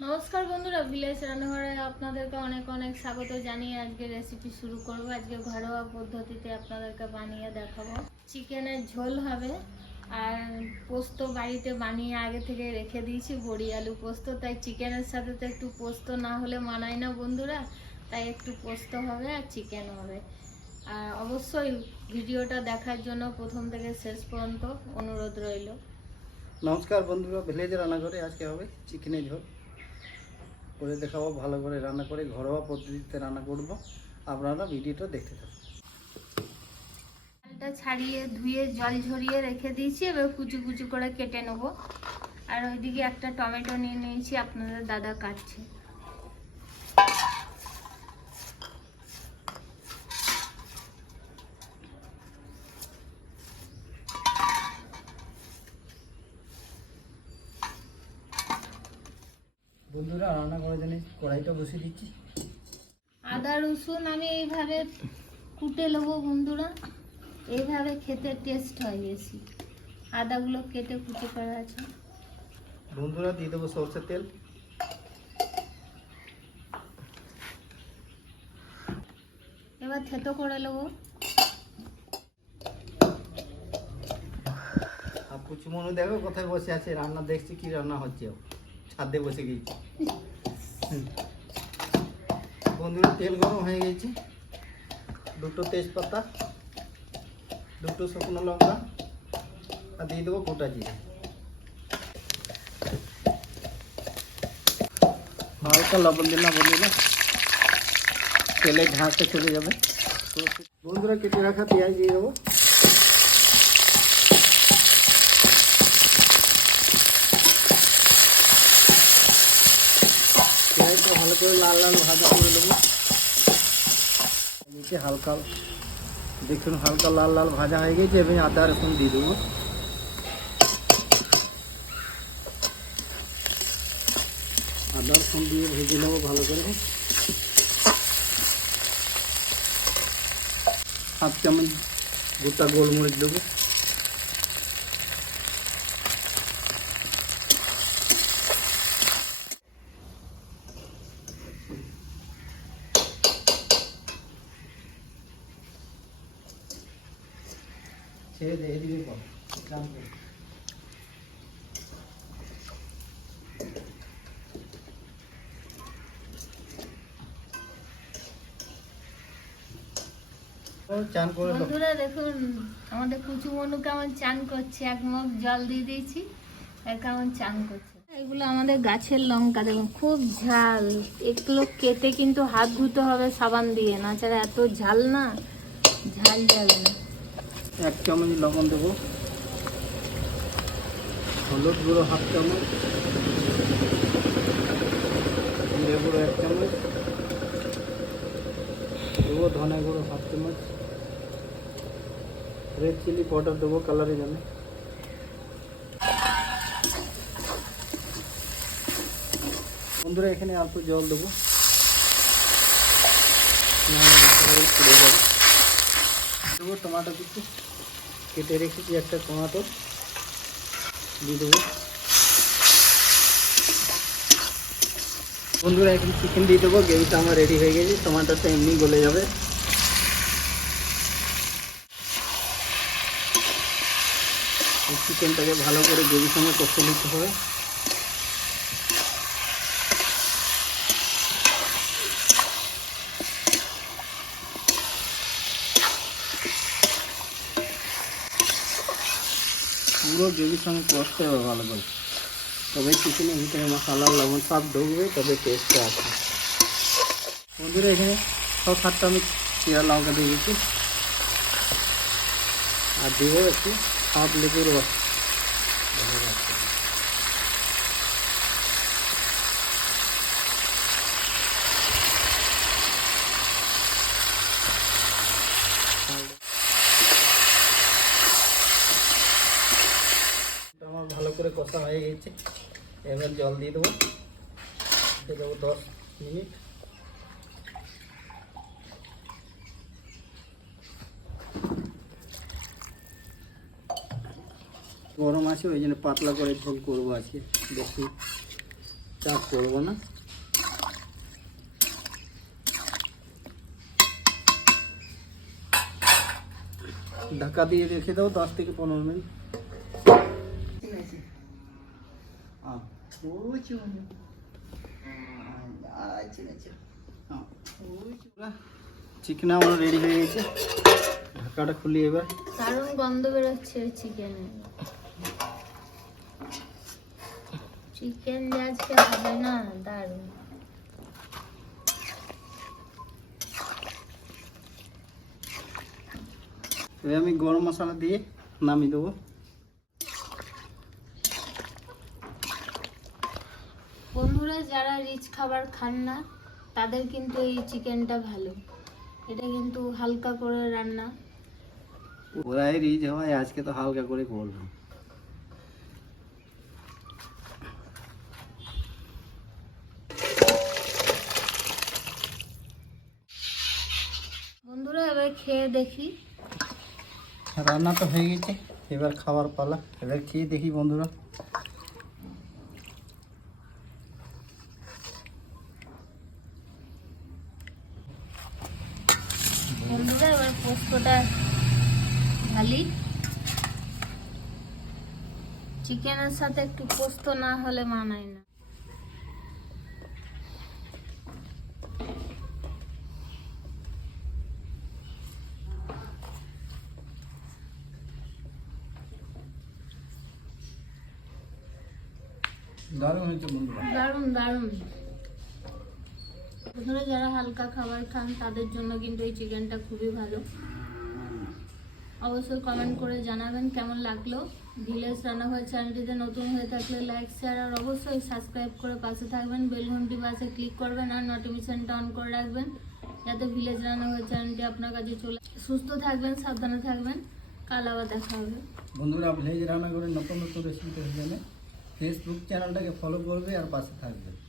নমস্কার বন্ধুরা ভিলেজ রান্নাঘরে আপনাদেরকে অনেক অনেক স্বাগত জানিয়ে আজকে রেসিপি শুরু করব। আজকে ঘরোয়া পদ্ধতিতে আপনাদেরকে বানিয়ে দেখাবো। চিকেনের ঝোল হবে আর পোস্ত বাড়িতে বানিয়ে আগে থেকে রেখে দিয়েছি বড়ি আলু পোস্ত। তাই চিকেনের সাথে তো একটু পোস্ত না হলে মানায় না বন্ধুরা তাই একটু পোস্ত হবে আর চিকেন হবে। আর অবশ্যই ভিডিওটা দেখার জন্য প্রথম থেকে শেষ পর্যন্ত অনুরোধ রইল। নমস্কার বন্ধুরা ভিলেজ রান্না করে আজকে হবে চিকেনে ঝোল। করে দেখাবো, ভালো করে রান্না করে, ঘরোয়া পদ্ধতিতে রান্না করব। আপনারা ভিডিওটা দেখতে থাকুন। ডালটা ছাড়িয়ে ধুয়ে জল ঝরিয়ে রেখে দিয়েছি, এবার কুচু কুচু করে কেটে নেব। আর ওইদিকে একটা টমেটো নিয়ে নিয়েছি, আপনাদের দাদা কাটছে। বন্ধুরা রান্না করার জন্য কড়াইটা বসিয়ে দিচ্ছি। আদা রসুন আমি এইভাবে কুটে নেব বন্ধুরা। এইভাবে খেতে টেস্ট হয় বেশি। আদাগুলো কেটে কুটে করা আছে। বন্ধুরা দিয়ে দেবো সরষের তেল। এবার থেতো করে নেব। আর পুচু মনু দেখো কোথায় বসে আছে রান্না দেখছি কি রান্না হচ্ছে। ছাদে বসে গেছি। হুম। বন্ধুরা, তেল গরম হয়ে গেছে। দুটো তেজপাতা, দুটো শুকনো লঙ্কা, আর দিয়ে দেবো গোটা জিরে। হালকা লবণ দিলাম বন্ধুরা তেলে ঝাঁসটা চলে যাবে। বন্ধুরা, কেটে রাখা পেঁয়াজ দিয়ে দেবো। পেঁয়াজটা ভালো করে লাল লাল ভাজা করে নেব। এদিকে হালকা দেখুন, হালকা লাল লাল ভাজা হয়ে গেছে এবং আদা রসুন দিয়ে দেবো। আদা রসুন দিয়ে ভেজে নেব ভালো করে। হাফ চামচ গোটা গোলমরিচ দেবো। ছেড়ে কম স্নান করে। ও, চান করে বন্ধুরা দেখুন আমাদের কুচু মনু কেমন চান করছে। এক মুখ জল দিয়ে দিয়েছি আর কেমন চান করছে। এগুলো আমাদের গাছের লঙ্কা দেখুন খুব ঝাল। এগুলো কেটে কিন্তু হাত ধুতে হবে সাবান দিয়ে। না ছাড়া এত ঝাল না? ঝাল যাবে না। এক চামচ লবণ দেবো। হলুদ গুঁড়ো হাফ চামচ। জিরে গুঁড়ো এক চামচ। দেবো ধনে গুঁড়ো হাফ চামচ। রেড চিলি পাউডার দেবো কালারের জন্য। বন্ধুরা, এখানে অল্প জল দেবো। নাহলে একেবারে পুড়ে যাবে। দেবো টমাটো কিছু কেটে রেখেছি একটা টমাটো। দিয়ে দেবো। বন্ধুরা, এখন চিকেন দিয়ে দেবো। গ্রেভিটা আমার রেডি হয়ে গেছে। টমাটোটা এমনি গলে যাবে। চিকেনটাকে ভালো করে গ্রেভির সঙ্গে কষে নিতে হবে। পুরো গ্রেভির সঙ্গে কষতে হবে ভালো করে। তবে চিকেনের ভিতরে মশলা, লবণ সব ঢুকবে, তবে টেস্টটা আসবে বন্ধুরা, এখানে ছ সাতটা আমি চিরা লঙ্কা দিয়ে দিচ্ছি। আর দিব একটু হাফ লেবুর রস ভালো লাগছে। এটা আমার ভালো করে কষা হয়ে গেছে। এবার জল দিয়ে দেবো। দিয়ে দেবো দশ মিনিট। গরম আছে, ওই জন্য পাতলা করে ঝোল করব আজকে। বেশি চাপ করব না। ঢাকা দিয়ে রেখে দাও দশ থেকে পনেরো মিনিট। চিকেন আমার রেডি হয়ে গেছে ঢাকাটা খুলি এবার. দারুণ গন্ধ বেরোচ্ছে চিকেনে চিকেন আজকে হবে না দারুণ। আমি গরম মশলা দিয়ে নামিয়ে দেবো। বন্ধুরা যারা রিচ খাবার খান না তাদের কিন্তু এই চিকেনটা ভালো। এটা কিন্তু হালকা করে রান্না। ওরাই রিচ হয় আজকে তো হালকা করে করব বন্ধুরা এবার খেয়ে দেখি। রান্না তো হয়ে গেছে এবার খাবার পালা। এবার খেয়ে দেখি বন্ধুরা। পোস্তটা ঢালি। চিকেনের সাথে একটু পোস্ত না হলে মানায় না। দারুণ হয়েছে বন্ধুরা। দারুণ দারুণ। বন্ধুরা যারা হালকা খাবার খান, তাদের জন্য কিন্তু এই চিকেনটা খুবই ভালো। অবশ্যই কমেন্ট করে জানাবেন কেমন লাগল। ভিলেজ রান্নাঘর চ্যানেলটিতে নতুন হয়ে থাকলে লাইক শেয়ার আর অবশ্যই সাবস্ক্রাইব করে পাশে থাকবেন। বেল ঘন্টি পাশে ক্লিক করবেন আর নোটিফিকেশনটা অন করে রাখবেন, যাতে ভিলেজ রান্নাঘর চ্যানেলটি আপনার কাছে চলে সুস্থ থাকবেন, সাবধানে থাকবেন। কাল আবার দেখা হবে। বন্ধুরা, ভিলেজ রান্না করে নতুন নতুন রেসিপি ফেসবুক চ্যানেলটাকে ফলো করবে আর পাশে থাকবে।